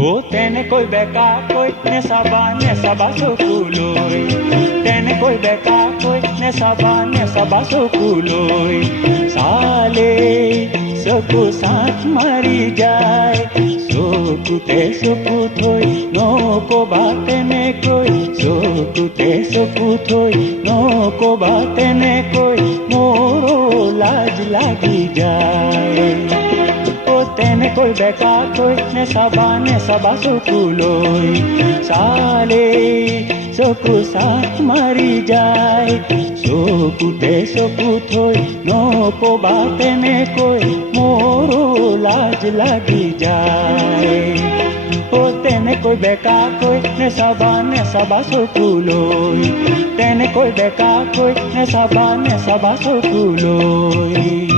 ও তেনে কই বেকা কই নে সাবা চকুলৈ তেনে কই বেকা কই নে সাবা চকুলৈ চালে চকু সাঁত মাৰি যায় চকুতে চকু থৈ নকবা তেনেকৈ চকুতে চকু থৈ নকবা তেনেকৈ মোৰো লাজ লাগি যায় তেনে কই বেকা কই নে সাবা চকুলৈ চালে চকু সাঁত মাৰি যায় চকুতে চকু থৈ নকবা তেনেকৈ মোৰো লাজ লাগি যায় তেনেকৈ বেকা কই নে সাবা চকুলৈ তেনেকৈ বেকা কই নে সাবা চকুলৈ